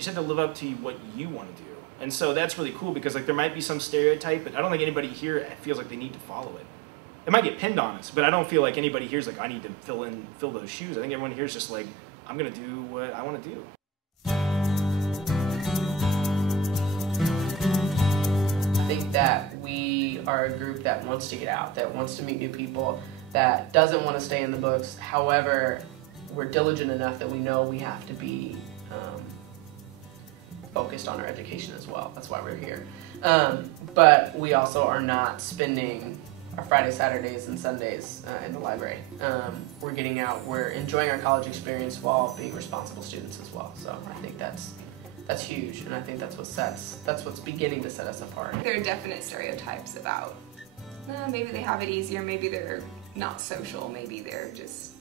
just have to live up to what you want to do. And so that's really cool because like there might be some stereotype, but I don't think anybody here feels like they need to follow it. It might get pinned on us, but I don't feel like anybody here is like, I need to fill those shoes. I think everyone here is just like, I'm gonna do what I want to do. I think that we are a group that wants to get out, that wants to meet new people, that doesn't want to stay in the books. However, we're diligent enough that we know we have to be focused on our education as well. That's why we're here. But we also are not spending our Fridays, Saturdays, and Sundays in the library. We're getting out, we're enjoying our college experience while being responsible students as well. So I think that's huge, and I think that's what's beginning to set us apart. There are definite stereotypes about maybe they have it easier, maybe they're not social, maybe they're just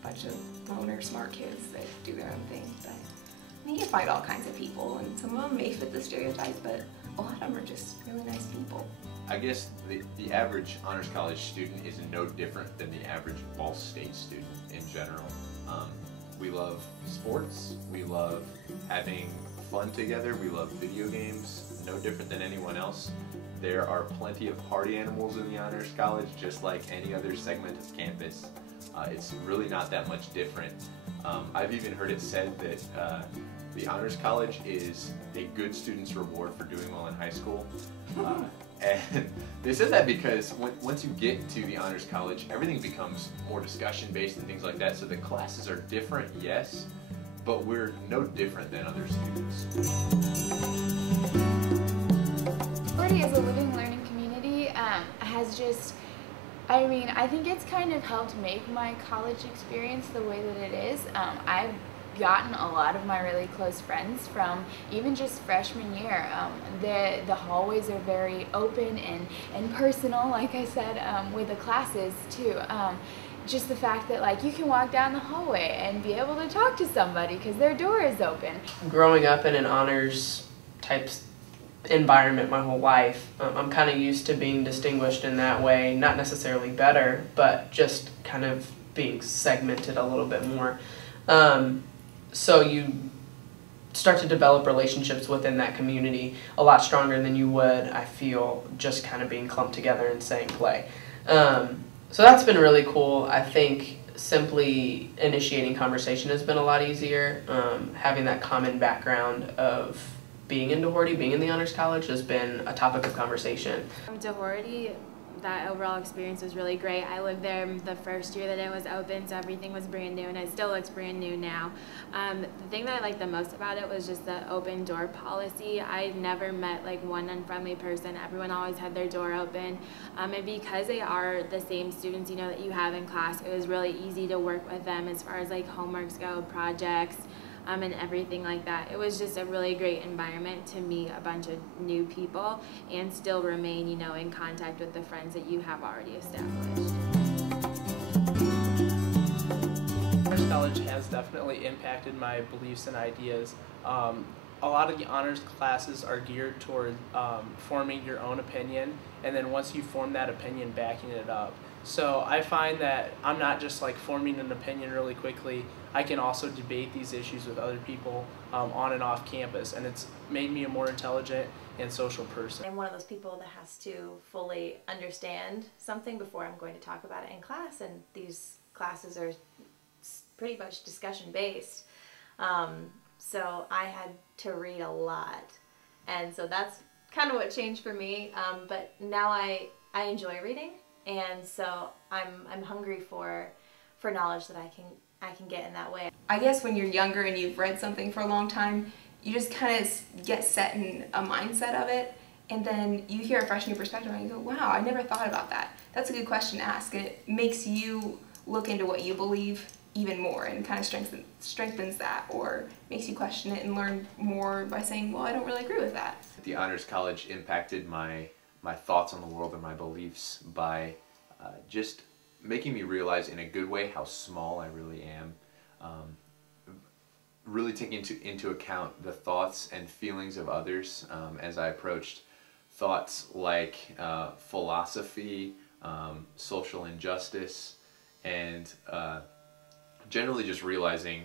a bunch of loner, smart kids that do their own thing. But I mean, you find all kinds of people, and some of them may fit the stereotypes, but a lot of them are just really nice people. I guess the average honors college student is no different than the average Ball State student in general. We love sports, we love having fun together, we love video games, no different than anyone else. There are plenty of party animals in the honors college, just like any other segment of campus. It's really not that much different. I've even heard it said that the honors college is a good student's reward for doing well in high school. And they said that because once you get to the honors college, everything becomes more discussion-based and things like that. So the classes are different, yes, but we're no different than other students. Florida as a living, learning community has just, I mean, I think it's kind of helped make my college experience the way that it is. I've gotten a lot of my really close friends from even just freshman year. The hallways are very open and personal, like I said, with the classes too. Just the fact that like you can walk down the hallway and be able to talk to somebody because their door is open. Growing up in an honors type environment my whole life, I'm kind of used to being distinguished in that way, not necessarily better, but just kind of being segmented a little bit more. So you start to develop relationships within that community a lot stronger than you would, I feel, just kind of being clumped together in the same play. So that's been really cool. I think simply initiating conversation has been a lot easier. Having that common background of being in Doherty, being in the Honors College has been a topic of conversation. Doherty, that overall experience was really great. I lived there the first year that it was open, so everything was brand new, and it still looks brand new now. The thing that I liked the most about it was just the open door policy. I never met like one unfriendly person. Everyone always had their door open, and because they are the same students, you know, that you have in class, it was really easy to work with them as far as like homeworks go, projects, and everything like that. It was just a really great environment to meet a bunch of new people and still remain, you know, in contact with the friends that you have already established. Honors College has definitely impacted my beliefs and ideas. A lot of the honors classes are geared toward forming your own opinion, and then once you form that opinion, backing it up. So I find that I'm not just like forming an opinion really quickly. I can also debate these issues with other people on and off campus, and it's made me a more intelligent and social person. I'm one of those people that has to fully understand something before I'm going to talk about it in class, and these classes are pretty much discussion based. So I had to read a lot, and so that's kind of what changed for me. But now I enjoy reading, and so I'm hungry for knowledge that I can get in that way. I guess when you're younger and you've read something for a long time, you just kind of get set in a mindset of it, and then you hear a fresh new perspective and you go, wow, I never thought about that. That's a good question to ask, and it makes you look into what you believe even more and kind of strengthens that, or makes you question it and learn more by saying, well, I don't really agree with that. The Honors College impacted my thoughts on the world and my beliefs by just making me realize in a good way how small I really am. Really taking into account the thoughts and feelings of others as I approached thoughts like philosophy, social injustice, and generally just realizing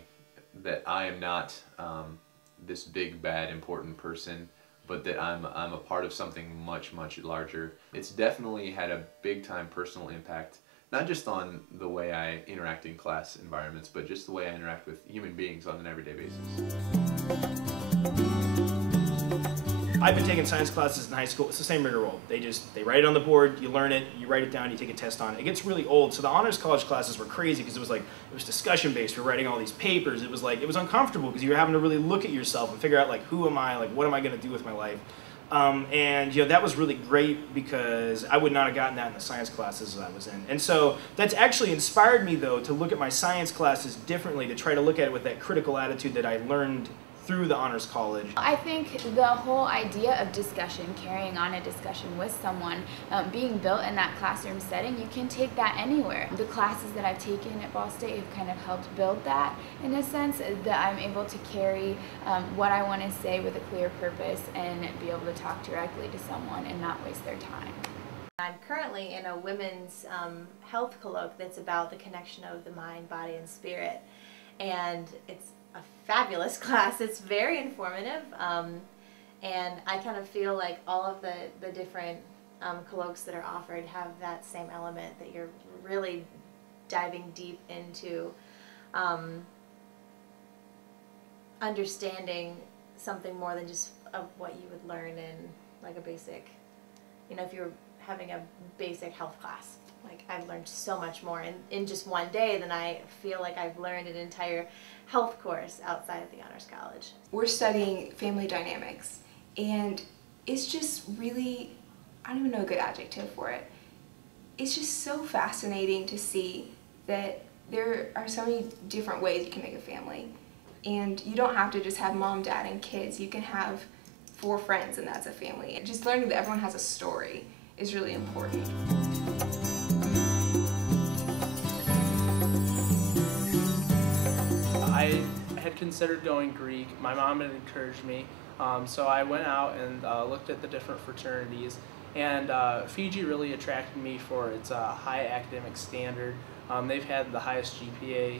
that I am not this big, bad, important person, but that I'm a part of something much, much larger. It's definitely had a big time personal impact, not just on the way I interact in class environments, but just the way I interact with human beings on an everyday basis. I've been taking science classes in high school. It's the same rigor roll. They write it on the board, you learn it, you write it down, you take a test on it. It gets really old. So the honors college classes were crazy because it was discussion based. We're writing all these papers. It was uncomfortable because you were having to really look at yourself and figure out like, who am I? Like, what am I going to do with my life? And that was really great because I would not have gotten that in the science classes that I was in. And so that's actually inspired me though to look at my science classes differently, to try to look at it with that critical attitude that I learned through the honors college. I think the whole idea of discussion, carrying on a discussion with someone, being built in that classroom setting, you can take that anywhere. The classes that I've taken at Ball State have kind of helped build that in a sense, that I'm able to carry what I want to say with a clear purpose and be able to talk directly to someone and not waste their time. I'm currently in a women's health colloque that's about the connection of the mind, body, and spirit, and it's a fabulous class. It's very informative, and I kind of feel like all of the different colloques that are offered have that same element, that you're really diving deep into understanding something more than just of what you would learn in like a basic, if you're having a basic health class. Like, I've learned so much more in just one day than I feel like I've learned an entire health course outside of the Honors College. We're studying family dynamics, and it's just really, I don't even know a good adjective for it. It's just so fascinating to see that there are so many different ways you can make a family. And you don't have to just have mom, dad, and kids. You can have 4 friends, and that's a family. And just learning that everyone has a story is really important. I had considered going Greek. My mom had encouraged me, so I went out and looked at the different fraternities, and Fiji really attracted me for its high academic standard. They've had the highest GPA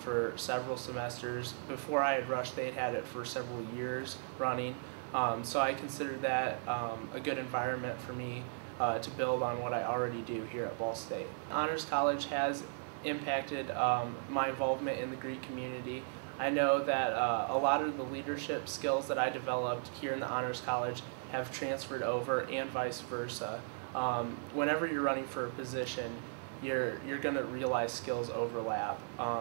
for several semesters. Before I had rushed, they had it for several years running, so I considered that a good environment for me to build on what I already do here at Ball State. Honors College has impacted my involvement in the Greek community. I know that a lot of the leadership skills that I developed here in the Honors College have transferred over, and vice versa. Whenever you're running for a position, you're going to realize skills overlap.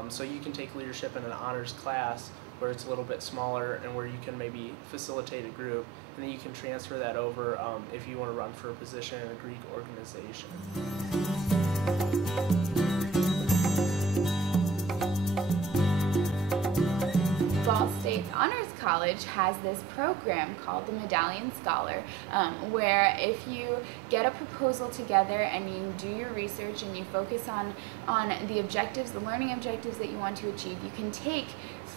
So you can take leadership in an honors class where it's a little bit smaller and where you can maybe facilitate a group, and then you can transfer that over if you want to run for a position in a Greek organization. Ball State's Honors College has this program called the Medallion Scholar, where if you get a proposal together and you do your research and you focus on the objectives, the learning objectives that you want to achieve, you can take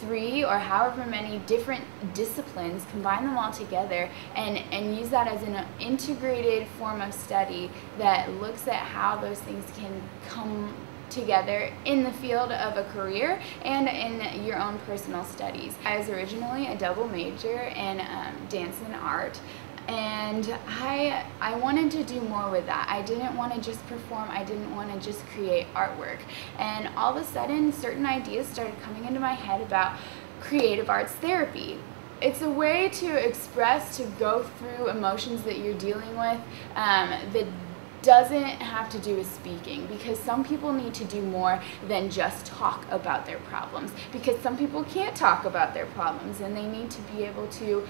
3 or however many different disciplines, combine them all together, and use that as an integrated form of study that looks at how those things can come together in the field of a career and in your own personal studies. I was originally a double major in dance and art, and I wanted to do more with that. I didn't want to just perform, I didn't want to just create artwork. And all of a sudden, certain ideas started coming into my head about creative arts therapy. It's a way to express, to go through emotions that you're dealing with that doesn't have to do with speaking, because some people need to do more than just talk about their problems, because some people can't talk about their problems and they need to be able to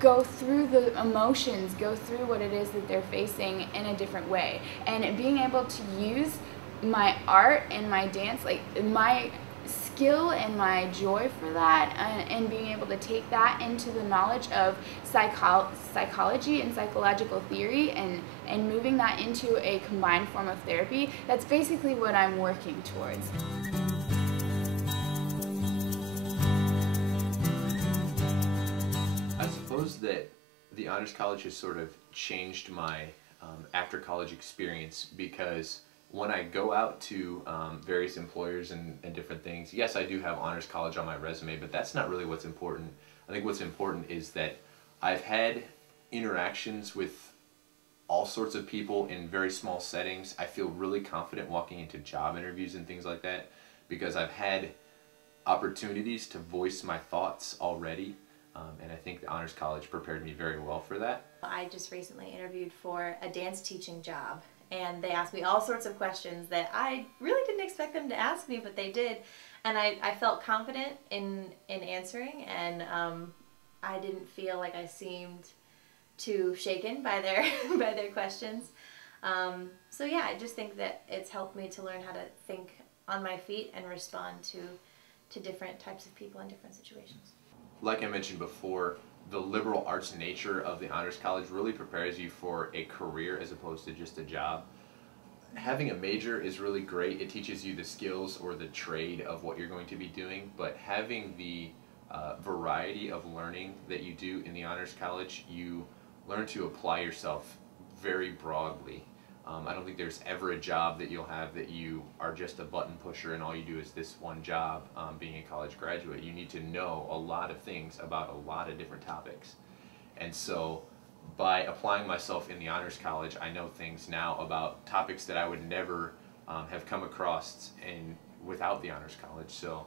go through the emotions, go through what it is that they're facing in a different way. And being able to use my art and my dance, like my skill and my joy for that, and being able to take that into the knowledge of psychology and psychological theory and moving that into a combined form of therapy, that's basically what I'm working towards. I suppose that the Honors College has sort of changed my after college experience, because when I go out to various employers and different things, yes, I do have Honors College on my resume, but that's not really what's important. I think what's important is that I've had interactions with all sorts of people in very small settings. I feel really confident walking into job interviews and things like that because I've had opportunities to voice my thoughts already, and I think the Honors College prepared me very well for that. I just recently interviewed for a dance teaching job, and they asked me all sorts of questions that I really didn't expect them to ask me, but they did, and I felt confident in answering, and I didn't feel like I seemed too shaken by their by their questions. So yeah, I just think that it's helped me to learn how to think on my feet and respond to different types of people in different situations. Like I mentioned before, the liberal arts nature of the Honors College really prepares you for a career as opposed to just a job. Having a major is really great. It teaches you the skills or the trade of what you're going to be doing, but having the variety of learning that you do in the Honors College, you learn to apply yourself very broadly. I don't think there's ever a job that you'll have that you are just a button pusher and all you do is this one job being a college graduate. You need to know a lot of things about a lot of different topics. And so by applying myself in the Honors College, I know things now about topics that I would never have come across without the Honors College. So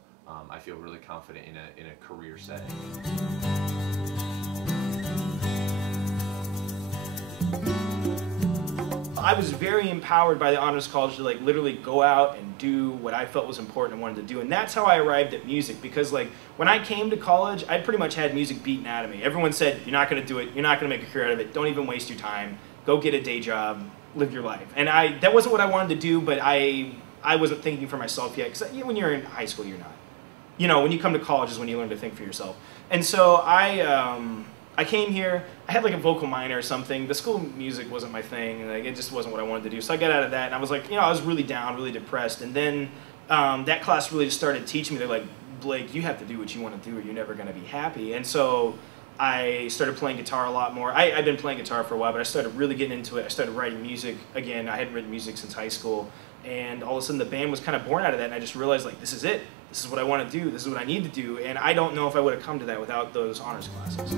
I feel really confident in a career setting. I was very empowered by the Honors College to like literally go out and do what I felt was important and wanted to do. And that's how I arrived at music, because like when I came to college, I pretty much had music beaten out of me. Everyone said, you're not going to do it, you're not going to make a career out of it, don't even waste your time, go get a day job, live your life. And that wasn't what I wanted to do, but I wasn't thinking for myself yet, because when you're in high school, you're not. You know, when you come to college is when you learn to think for yourself. And so I came here, I had like a vocal minor or something. The school music wasn't my thing, like it just wasn't what I wanted to do. So I got out of that and I was like, I was really down, really depressed. And then that class really just started teaching me. They're like, Blake, you have to do what you want to do or you're never going to be happy. And so I started playing guitar a lot more. I'd been playing guitar for a while, but I started really getting into it. I started writing music again. I hadn't written music since high school. And all of a sudden the band was kind of born out of that. And I just realized like, this is it. This is what I want to do. This is what I need to do. And I don't know if I would have come to that without those honors classes.